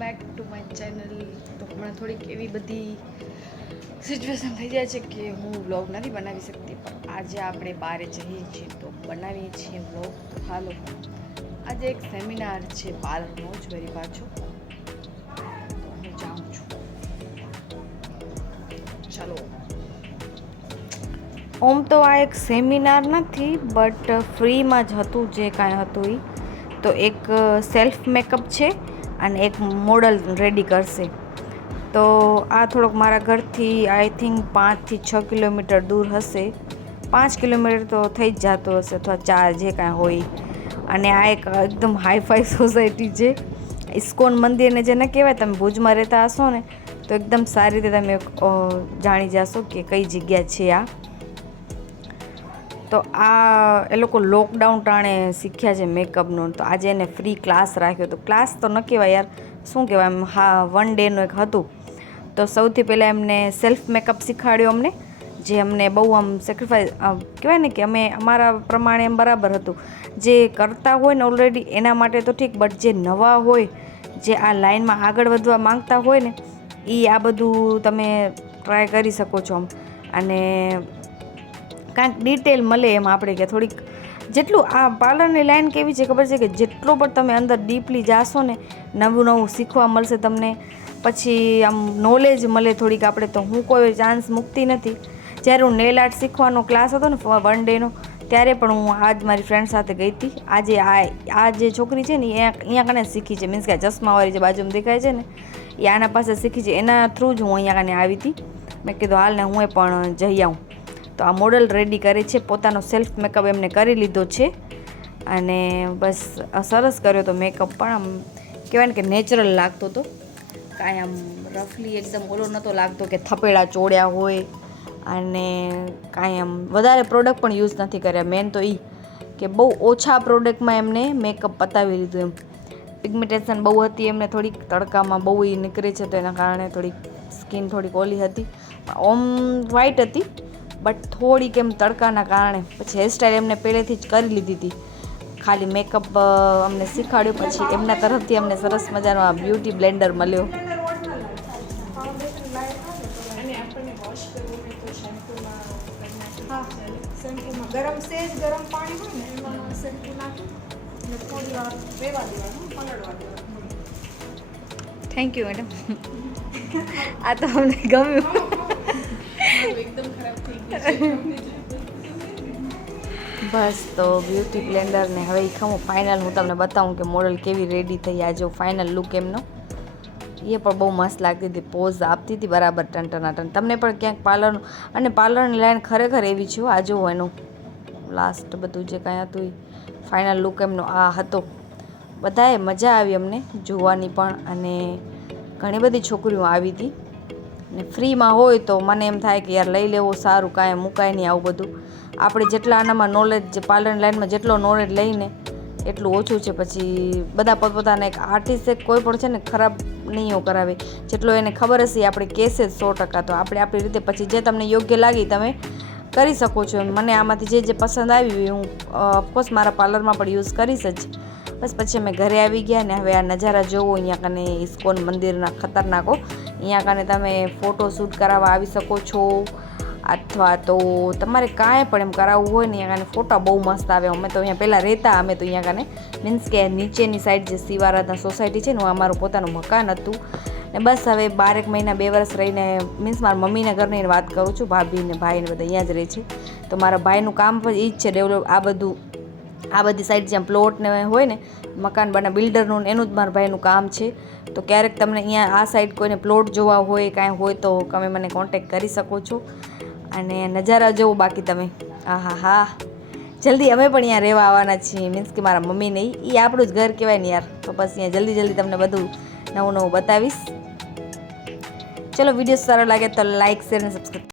Back to my channel તો હમણાં થોડીક એવી બધી સિચ્યુએશન થઈ જાય છે કે હું વ્લોગ નથી બનાવી શકતી, પણ આજે આપણે બહાર જઈએ છીએ તો બનાવીએ છીએ વ્લોગ તો હાલો. આજે એક સેમિનાર છે પાર્લરનો જ વરી પાછો. હું જાઉં છું. ચાલો. ઓમ તો આ એક સેમિનાર નથી બટ ફ્રીમાં જ હતું જે કાંઈ હતું એ તો એક સેલ્ફ મેકઅપ છે. અને એક મોડલ રેડી કરશે. તો આ થોડોક મારા ઘરથી આઈ થિંક પાંચથી છ કિલોમીટર દૂર હશે. પાંચ કિલોમીટર તો થઈ જ જતો હશે અથવા ચાર જે કાંઈ હોય. અને આ એક એકદમ હાઈફાઈ સોસાયટી છે. ઇસ્કોન મંદિરને જેને કહેવાય, તમે ભુજમાં રહેતા હશો ને, તો એકદમ સારી રીતે તમે જાણી જશો કે કઈ જગ્યા છે આ. તો આ એ લોકો લોકડાઉન ટાણે શીખ્યા છે મેકઅપનો. તો આજે એને ફ્રી ક્લાસ રાખ્યો. તો ક્લાસ તો ન કહેવાય યાર. શું કહેવાય એમ? હા વન ડેનું એક હતું. તો સૌથી પહેલાં એમને સેલ્ફ મેકઅપ શીખવાડ્યો અમને, જે અમને બહુ આમ સેક્રિફાઈસ કહેવાય ને કે અમે અમારા પ્રમાણે એમ બરાબર હતું. જે કરતા હોય ને ઓલરેડી એના માટે તો ઠીક બટ જે નવા હોય, જે આ લાઈનમાં આગળ વધવા માંગતા હોય ને એ આ બધું તમે ટ્રાય કરી શકો છો આમ. અને કાંઈક ડિટેલ મળે એમ આપણે કે થોડીક જેટલું આ પાર્લરની લાઈન કેવી છે ખબર છે કે જેટલો પણ તમે અંદર ડીપલી જાશો ને નવું નવું શીખવા મળશે તમને. પછી આમ નોલેજ મળે થોડીક આપણે તો હું કોઈ ચાન્સ મૂકતી નથી. જ્યારે હું નેલ આર્ટ શીખવાનો ક્લાસ હતો ને વન ડેનો ત્યારે પણ હું આજ મારી ફ્રેન્ડ સાથે ગઈ હતી. આજે આ આ જે છોકરી છે ને એ અહીંયા કને શીખી છે. મીન્સ કે ચશ્માવાળી જે બાજુમાં દેખાય છે ને, એ આના પાસે શીખી છે. એના થ્રુ જ હું અહીંયા કને આવી હતી. મેં કીધું, હાલ ને હું પણ જઈ આવું. તો આ મોડલ રેડી કરે છે. પોતાનો સેલ્ફ મેકઅપ એમને કરી લીધો છે. અને બસ સરસ કર્યો તો મેકઅપ પણ. આમ કહેવાય ને કે નેચરલ લાગતો હતો કાંઈ આમ રફલી એકદમ ઓલો નહોતો લાગતો કે થપેડા ચોડ્યા હોય અને કાંઈ આમ વધારે પ્રોડક્ટ પણ યુઝ નથી કર્યા. મેન તો એ કે બહુ ઓછા પ્રોડક્ટમાં એમને મેકઅપ પતાવી લીધું એમ. પિગમેન્ટેશન બહુ હતી, એમને થોડીક તડકામાં બહુ એ નીકળે છે તો એના કારણે થોડીક સ્કિન થોડીક ઓલી હતી. ઓમ વ્હાઈટ હતી. બટ થોડીક એમ તડકાના કારણે પછી હેરસ્ટાઈલ એમને પહેલેથી જ કરી લીધી હતી. ખાલી મેકઅપ અમને શીખવાડ્યું પછી એમના તરફથી અમને સરસ મજાનો આ બ્યુટી બ્લેન્ડર મળ્યો. અને આપણને વોશ કરવું હોય તો શેમ્પૂમાં હા. શેમ્પૂમાં ગરમ સેજ ગરમ પાણી હોય ને એમાં શેમ્પૂ નાખી અને થોડી વાર રહેવા દેવાનું પલળવા દેવાનું. થેન્ક યુ મેડમ આ તો અમને ગમ્યું. બસ તો બ્યુટી બ્લેન્ડર ને હવે એ ખમું ફાઇનલ હું તમને બતાવું કે મોડલ કેવી રેડી થઈ આ જો ફાઇનલ લુક એમનો. એ પણ બહુ મસ્ત લાગતી હતી પોઝ આપતી હતી બરાબર ટન તમને પણ ક્યાંક પાર્લરનું અને પાર્લરની લાઈન ખરેખર એવી છે આ જુઓ એનું. લાસ્ટ બધું જે કાંઈ હતું એ ફાઇનલ લુક એમનો આ હતો. બધાએ મજા આવી અમને જોવાની પણ અને ઘણી બધી છોકરીઓ આવી હતી. ને ફ્રીમાં હોય તો મને એમ થાય કે યાર લઈ લેવું, સારું, કાંઈ મુકાય નહીં આવું બધું. આપણે જેટલા આનામાં નોલેજ જે પાર્લરની લાઈનમાં જેટલો નોલેજ લઈને એટલું ઓછું છે. પછી બધા પોતપોતાના એક આર્ટિસ્ટ કોઈ પણ છે ને ખરાબ નહીં કરાવે. જેટલો એને ખબર હશે એ આપણે કહેશે જ સો ટકા. તો આપણે આપણી રીતે પછી જે તમને યોગ્ય લાગી તમે કરી શકો છો. મને આમાંથી જે જે પસંદ આવી હું ઓફકોર્સ મારા પાર્લરમાં પણ યુઝ કરીશ જ. બસ પછી અમે ઘરે આવી ગયા ને હવે આ નજારા જોવો અહીંયા કને ઇસ્કોન મંદિરના ખતરનાકો અહીંયા કને તમે ફોટો શૂટ કરાવવા આવી શકો છો. અથવા તો તમારે કાંઈ પણ એમ કરાવવું હોય ને, અહીંયા કને ફોટા બહુ મસ્ત આવે. અમે તો અહીંયા પહેલાં રહેતા, અમે તો અહીંયા કને મીન્સ કે નીચેની સાઈડ જે શિવારાધના સોસાયટી છે ને અમારું પોતાનું મકાન હતું. ને બસ હવે બારેક મહિના, બે વર્ષ રહીને મીન્સ મારા મમ્મીના ઘરની વાત કરું છું ભાભી ને ભાઈ બધા અહીંયા જ રહે છે. તો મારા ભાઈનું કામ પણ એ જ છે ડેવલપ આ બધું આ બધી સાઈડ જ્યાં પ્લોટ ને હોય ને, મકાન બને બિલ્ડરનું એનું જ મારા ભાઈનું કામ છે. તો ક્યારેક તમને અહીંયા આ સાઈડ કોઈને પ્લોટ જોવા હોય, કાંઈ હોય તો તમે મને કોન્ટેક કરી શકો છો. અને નજારા જોવો બાકી તમે. આ હા. હા જલ્દી અમે પણ અહીંયા રહેવા આવવાના છીએ મીન્સ કે મારા મમ્મી નહીં. એ આપણું જ ઘર કહેવાય ને યાર. તો બસ અહીંયા જલ્દી જલ્દી તમને બધું નવું નવું બતાવીશ. ચલો વીડિયો સારો લાગે તો લાઇક શેર અને સબસ્ક્રાઈબ